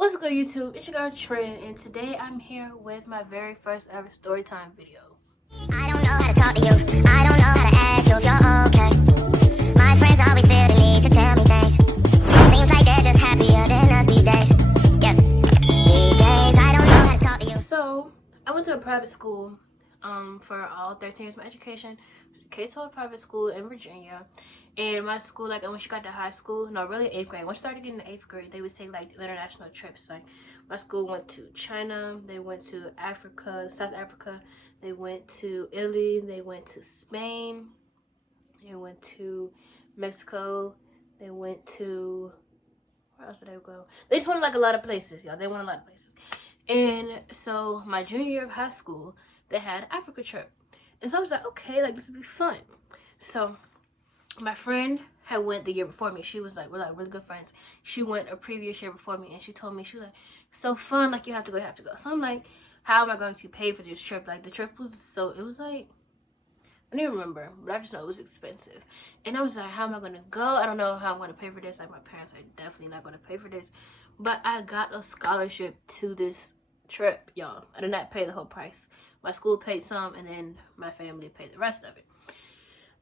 What's good, YouTube? It's your girl Trin, and today I'm here with my very first ever story time video. I don't know how to talk to you. I don't know how to ask you if you're okay. My friends always feel the need to tell me things. Seems like they're just happier than us these days. Yeah, these days I don't know how to talk to you. So I went to a private school for all 13 years of my education. K-12 private school in Virginia. And my school, like, once you got to high school, no, really 8th grade. Once you started getting to 8th grade, they would take like international trips. Like, my school went to China, they went to Africa, South Africa, they went to Italy, they went to Spain, they went to Mexico, they went to, where else did they go? They just went like a lot of places, y'all. They went a lot of places. And so my junior year of high school, they had an Africa trip. And so I was like, okay, like, this would be fun. So my friend had went the year before me. She was like, we're like really good friends. She went a previous year before me, and she told me, she was like, so fun, like, you have to go. So I'm like, how am I going to pay for this trip? Like, the trip was it was like, I don't even remember, but I just know it was expensive. And I was like, how am I going to go? I don't know how I'm going to pay for this. Like, my parents are definitely not going to pay for this. But I got a scholarship to this trip, y'all. I did not pay the whole price. My school paid some, and then my family paid the rest of it.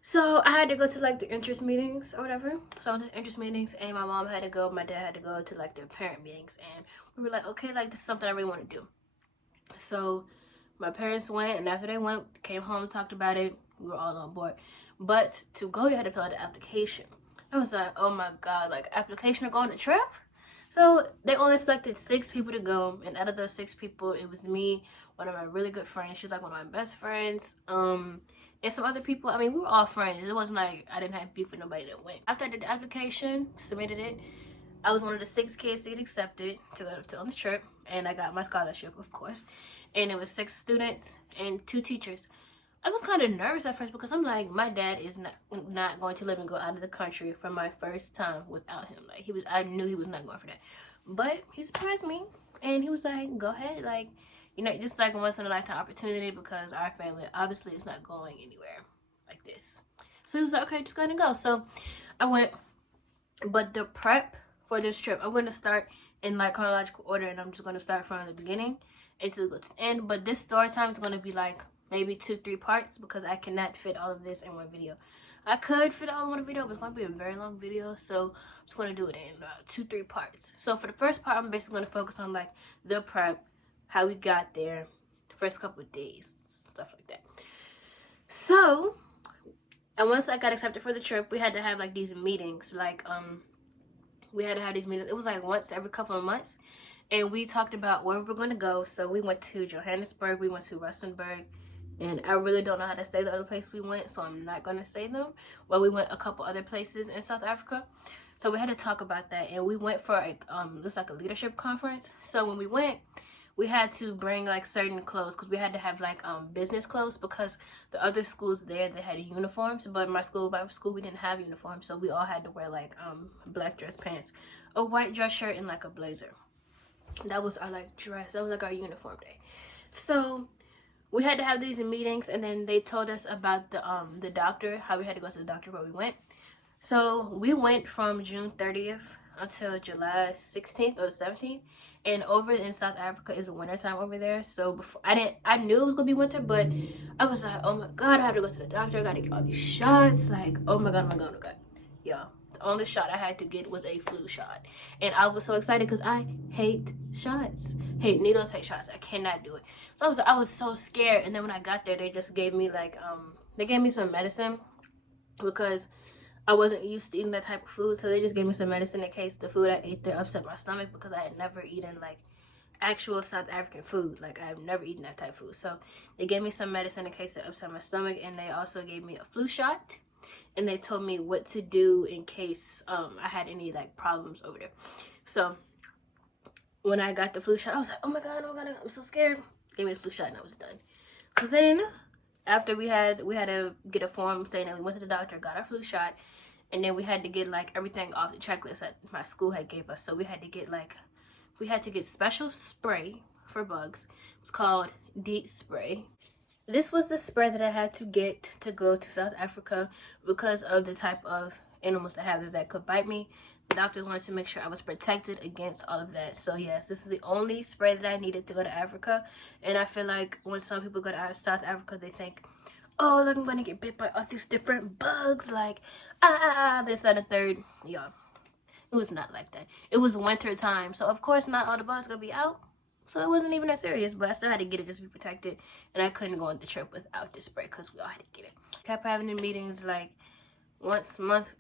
So I had to go to like the interest meetings or whatever. So I went to interest meetings, and my mom had to go, my dad had to go to like their parent meetings, and we were like, okay, like, this is something I really want to do. So my parents went, and after they went, came home and talked about it. We were all on board. But to go, you had to fill out the application. I was like, oh my God, like, application to go on the trip? So they only selected 6 people to go, and out of those 6 people, it was me, one of my really good friends. She was like one of my best friends. And some other people. I mean, we were all friends. It wasn't like I didn't have beef with nobody that went. After I did the application, submitted it, I was one of the 6 kids to get accepted to go on the trip, and I got my scholarship, of course. And it was 6 students and 2 teachers. I was kind of nervous at first because I'm like, my dad is not going to let me go out of the country for my first time without him. Like, I knew he was not going for that. But he surprised me, and he was like, go ahead, like, you know, this is like a once in a lifetime opportunity because our family obviously is not going anywhere like this. So he was like, okay, just go ahead and go. So I went, but the prep for this trip, I'm going to start in like chronological order, and I'm just going to start from the beginning until we go to the end. But this story time is going to be like maybe 2-3 parts because I cannot fit all of this in one video. I could fit it all in one video, but it's going to be a very long video, so I'm just going to do it in 2-3 parts. So for the first part, I'm basically going to focus on like the prep, how we got there, the first couple of days, stuff like that. So, and once I got accepted for the trip, we had to have like these meetings. Like, we had to have these meetings. It was like once every couple of months, and we talked about where we were going to go. So we went to Johannesburg, we went to Rustenburg, and I really don't know how to say the other place we went, so I'm not going to say them. Well, we went a couple other places in South Africa. So we had to talk about that, and we went for like, it's like a leadership conference. So when we went, we had to bring like certain clothes because we had to have like business clothes because the other schools there, they had uniforms, but my school we didn't have uniforms, so we all had to wear like black dress pants, a white dress shirt, and like a blazer. That was our like dress. That was like our uniform day. So we had to have these meetings, and then they told us about the doctor, how we had to go to the doctor where we went. So we went from June 30th until July 16th or 17th. And over in South Africa is winter time over there. So before I knew it was gonna be winter, but I was like, oh my God, I have to go to the doctor. I gotta get all these shots. Like, oh my God. Yeah, the only shot I had to get was a flu shot. And I was so excited because I hate shots. Hate needles, hate shots. I cannot do it. So I was so scared. And then when I got there, they just gave me like, they gave me some medicine because I wasn't used to eating that type of food, so they just gave me some medicine in case the food I ate there upset my stomach because I had never eaten like actual South African food. Like, I've never eaten that type of food. So they gave me some medicine in case it upset my stomach, and they also gave me a flu shot, and they told me what to do in case I had any like problems over there. So when I got the flu shot, I was like, oh my God, I'm so scared. Gave me the flu shot, and I was done. So then after we had to get a form saying that we went to the doctor, got our flu shot, and then we had to get like everything off the checklist that my school had gave us. So we had to get special spray for bugs. It's called DEET spray. This was the spray that I had to get to go to South Africa because of the type of animals I have that could bite me. The doctors wanted to make sure I was protected against all of that. So yes, this is the only spray that I needed to go to Africa. And I feel like when some people go to South Africa, they think, oh, look, I'm gonna get bit by all these different bugs, like this, that, and the third. Y'all, it was not like that. It was winter time, so of course not all the bugs gonna be out. So it wasn't even that serious, but I still had to get it just to be protected. And I couldn't go on the trip without this spray because we all had to get it. Kept having the meetings like once a month.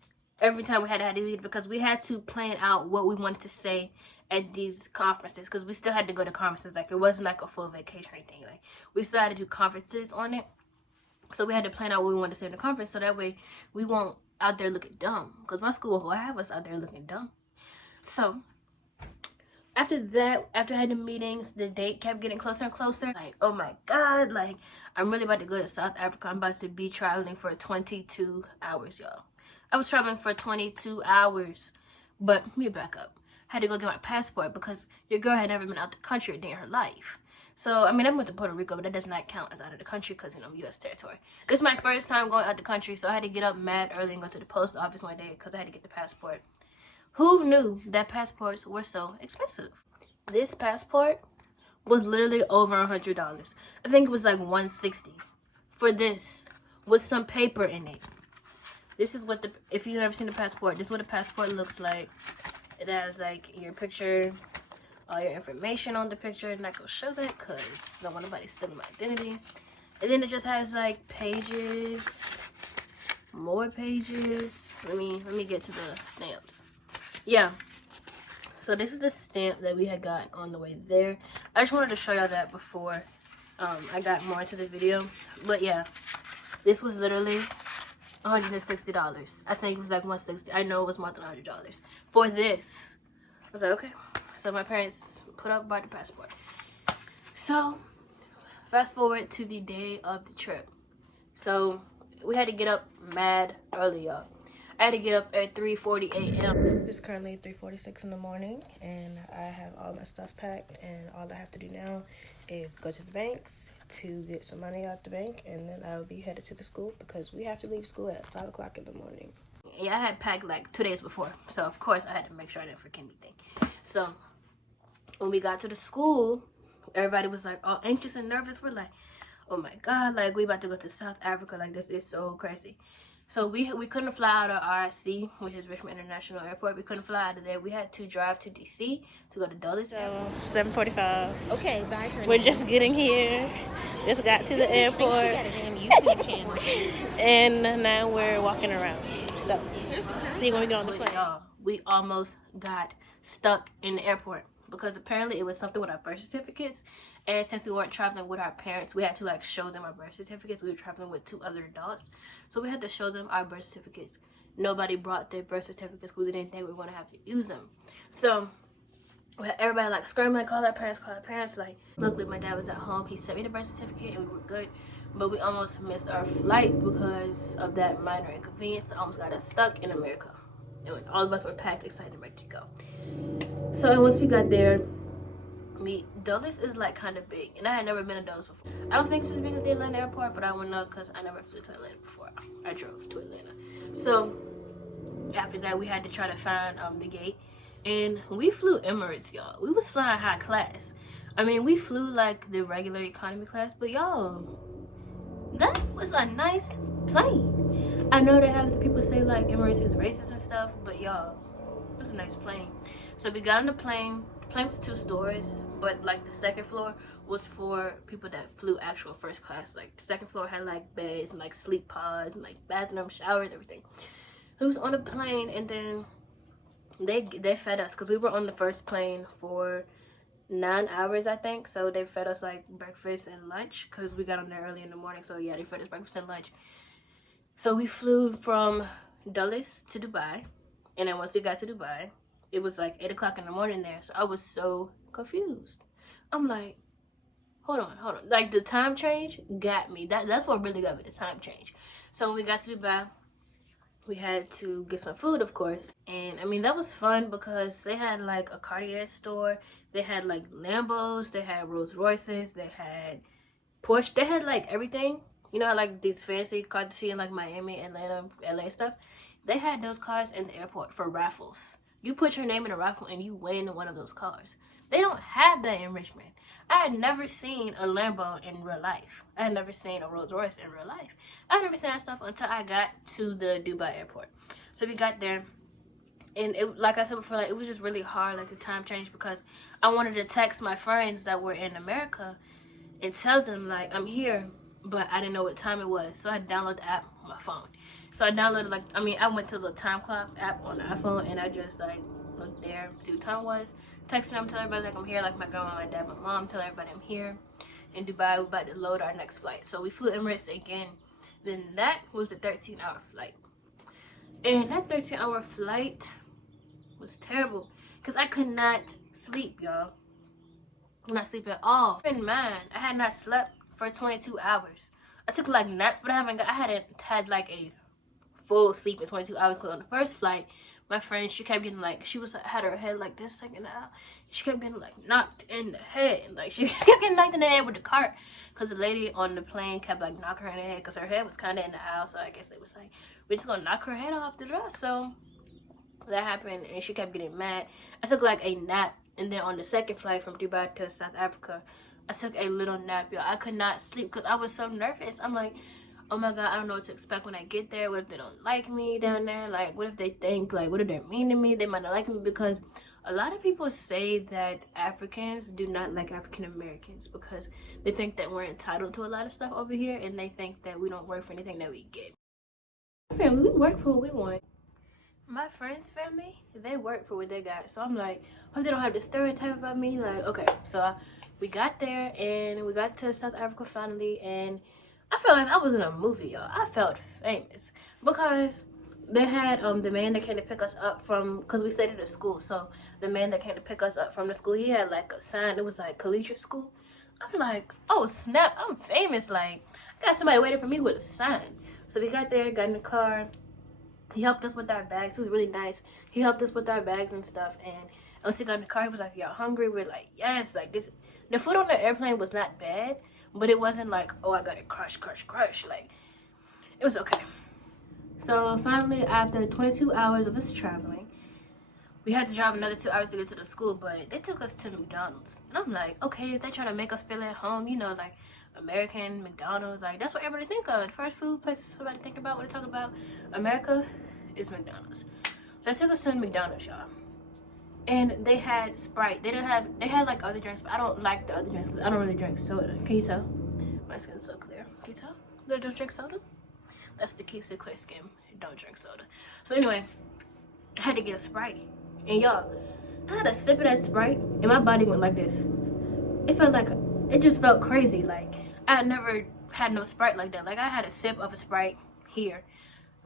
Every time we had to have a meeting because we had to plan out what we wanted to say at these conferences, because we still had to go to conferences. Like, it wasn't like a full vacation or anything. Like, we still had to do conferences on it. So we had to plan out what we wanted to say in the conference, so that way we won't out there looking dumb, because my school will have us out there looking dumb. So after that, after I had the meetings, the date kept getting closer and closer. Like, oh my God, like, I'm really about to go to South Africa. I'm about to be traveling for 22 hours, y'all. I was traveling for 22 hours. But let me back up. I had to go get my passport because your girl had never been out the country a day in her life. So, I mean, I went to Puerto Rico, but that does not count as out of the country because, you know, U.S. territory. This is my first time going out the country, so I had to get up mad early and go to the post office one day because I had to get the passport. Who knew that passports were so expensive? This passport was literally over $100. I think it was like $160 for this with some paper in it. This is what if you've never seen the passport, this is what a passport looks like. It has like your picture, all your information on the picture. I'm not gonna show that because I don't want nobody stealing my identity. And then it just has like pages, more pages. Let me get to the stamps. Yeah. So this is the stamp that we had got on the way there. I just wanted to show y'all that before I got more into the video. But yeah, this was literally $160. I think it was like $160. I know it was more than $100 for this. I was like, okay. So my parents bought the passport. So fast forward to the day of the trip. So we had to get up mad early, y'all. I had to get up at 3:40 a.m. It's currently 3:46 in the morning, and I have all my stuff packed, and all I have to do now is go to the banks to get some money out the bank, and then I'll be headed to the school because we have to leave school at 5 o'clock in the morning. Yeah, I had packed like 2 days before, so of course I had to make sure I didn't forget anything. So when we got to the school, everybody was like all anxious and nervous. We're like, oh my God, like we about to go to South Africa, like this is so crazy. So we couldn't fly out of RIC, which is Richmond International Airport. We couldn't fly out of there. We had to drive to DC to go to Dulles. 7:45. Okay, bye, Trinity. We're just getting here. Just got to the airport. She got a damn YouTube channel. And now we're walking around. So, see when we get on the plane. Y'all, we almost got stuck in the airport because apparently it was something with our birth certificates. And since we weren't traveling with our parents, we had to like show them our birth certificates. We were traveling with 2 other adults, so we had to show them our birth certificates. Nobody brought their birth certificates because we didn't think we were going to have to use them. So we had everybody like screaming, like, call our parents. Like, luckily my dad was at home. He sent me the birth certificate and we were good. But we almost missed our flight because of that minor inconvenience that almost got us stuck in America. And all of us were packed, excited, ready to go. So once we got there, Dulles is like kind of big, and I had never been to Dulles before. I don't think it's as big as the Atlanta airport, but I wouldn't know because I never flew to Atlanta before. I drove to Atlanta. So after that, we had to try to find the gate, and we flew Emirates, y'all. We was flying high class. I mean, we flew like the regular economy class, but y'all, that was a nice plane. I know they have the people say like Emirates is racist and stuff, but y'all, it was a nice plane. So we got on the plane. The plane was 2 stories, but like the second floor was for people that flew actual first class. Like the second floor had like beds and like sleep pods and like bathroom, showers, everything. It was on the plane, and then they fed us because we were on the first plane for 9 hours, I think. So they fed us like breakfast and lunch because we got on there early in the morning. So yeah, they fed us breakfast and lunch. So we flew from Dulles to Dubai, and then once we got to Dubai, it was like 8 o'clock in the morning there. So I was so confused. I'm like, hold on. Like the time change got me. That's what really got me, the time change. So when we got to Dubai, we had to get some food, of course. And I mean, that was fun because they had like a Cartier store. They had like Lambos. They had Rolls Royces. They had Porsche. They had like everything. You know, like these fancy cars you see in like Miami, Atlanta, LA stuff. They had those cars in the airport for raffles. You put your name in a raffle and you win one of those cars. They don't have that in Richmond. I had never seen a Lambo in real life. I had never seen a Rolls Royce in real life. I had never seen that stuff until I got to the Dubai airport. So we got there, and it, like I said before, like, it was just really hard, like the time change, because I wanted to text my friends that were in America and tell them like I'm here, but I didn't know what time it was. So I downloaded the app on my phone. So I downloaded I went to the time clock app on the iPhone, and I just like looked there, see what time it was, texted them, tell everybody like I'm here, like my grandma, my dad, my mom, tell everybody I'm here in Dubai. We're about to load our next flight. So we flew Emirates again. Then that was the 13-hour flight. And that 13-hour flight was terrible because I could not sleep, y'all. Not sleep at all. In mind, I had not slept for 22 hours. I took like naps, but I hadn't had like a full sleep in 22 hours. Because on the first flight, my friend, she kept getting like, had her head like this second out. She kept getting like knocked in the head. Like she kept getting knocked in the head with the cart. Because the lady on the plane kept like knocking her in the head. Because her head was kind of in the aisle. So I guess they was like, we're just going to knock her head off the dress. So that happened, and she kept getting mad. I took like a nap. And then on the second flight from Dubai to South Africa, I took a little nap, y'all. I could not sleep because I was so nervous. I'm like, oh my God, I don't know what to expect when I get there. What if they don't like me down there? Like, what if they think, like, what if they're mean to me? They might not like me, because a lot of people say that Africans do not like African Americans because they think that we're entitled to a lot of stuff over here, and they think that we don't work for anything that we get. Family, we work for what we want. My friends' family, they work for what they got. So I'm like, hope they don't have the stereotype about me. Like, okay, so we got there, and we got to South Africa finally, and I felt like I was in a movie, y'all. I felt famous because they had the man that came to pick us up from, because we stayed at a school. So the man that came to pick us up from the school, he had like a sign. It was like collegiate school. I'm like, oh snap, I'm famous. Like, I got somebody waiting for me with a sign. So we got there, got in the car. He helped us with our bags. He was really nice. He helped us with our bags and stuff. And once he got in the car, he was like, y'all hungry? We're like, yes. Like, this, the food on the airplane was not bad, but it wasn't like, oh, I gotta crush. Like, it was okay. So finally, after 22 hours of us traveling, we had to drive another 2 hours to get to the school, but they took us to McDonald's. And I'm like, okay, if they're trying to make us feel at home, you know, like American McDonald's, like that's what everybody think of. The first food place somebody think about when they talk about America is McDonald's. So they took us to McDonald's, y'all, and they had Sprite. They had like other drinks, but I don't like the other drinks because I don't really drink soda. Can you tell? My skin's so clear. Can you tell? They don't drink soda. That's the key to clear skin. Don't drink soda. So anyway, I had to get a Sprite, and y'all, I had a sip of that Sprite, and my body went like this. It just felt crazy. Like, I had never had no Sprite like that. Like, I had a sip of a Sprite here,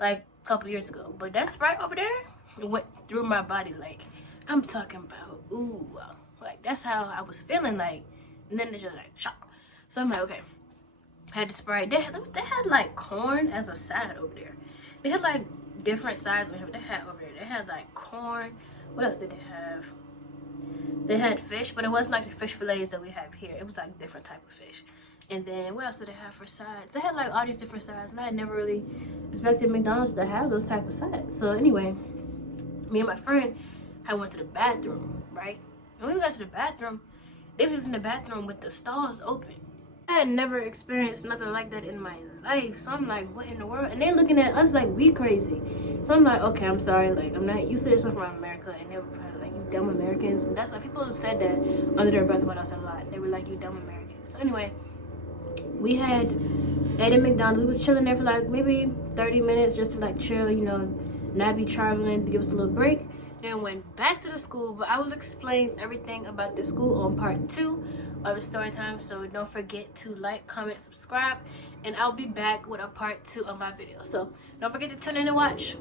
like, a couple years ago. But that Sprite over there, it went through my body. Like, I'm talking about, ooh. Like, that's how I was feeling, like. And then it's just, like, shock. So I'm like, okay. I had the Sprite. They had, like, corn as a side over there. They had, like, different sides we have. They had over there. They had, like, corn. What else did they have? They had fish, but it wasn't like the fish fillets that we have here. It was like different type of fish. And then what else did they have for sides? They had like all these different sides, and I had never really expected McDonald's to have those type of sides. So anyway, me and my friend had went to the bathroom, right? And when we got to the bathroom, they was in the bathroom with the stalls open. I had never experienced nothing like that in my life. So I'm like, what in the world? And they looking at us like we crazy. So I'm like, okay, I'm sorry. Like, I'm not used to this. I'm from America. And they were probably like, you dumb Americans. And that's why people have said that under their breath about us a lot. They were like, you dumb Americans. So anyway, we had ate at McDonald's. We was chilling there for like maybe 30 minutes just to like chill, you know, not be traveling, to give us a little break. Then went back to the school, but I will explain everything about the school on part 2 of the story time. So don't forget to like, comment, subscribe, and I'll be back with a part 2 of my video. So don't forget to tune in and watch.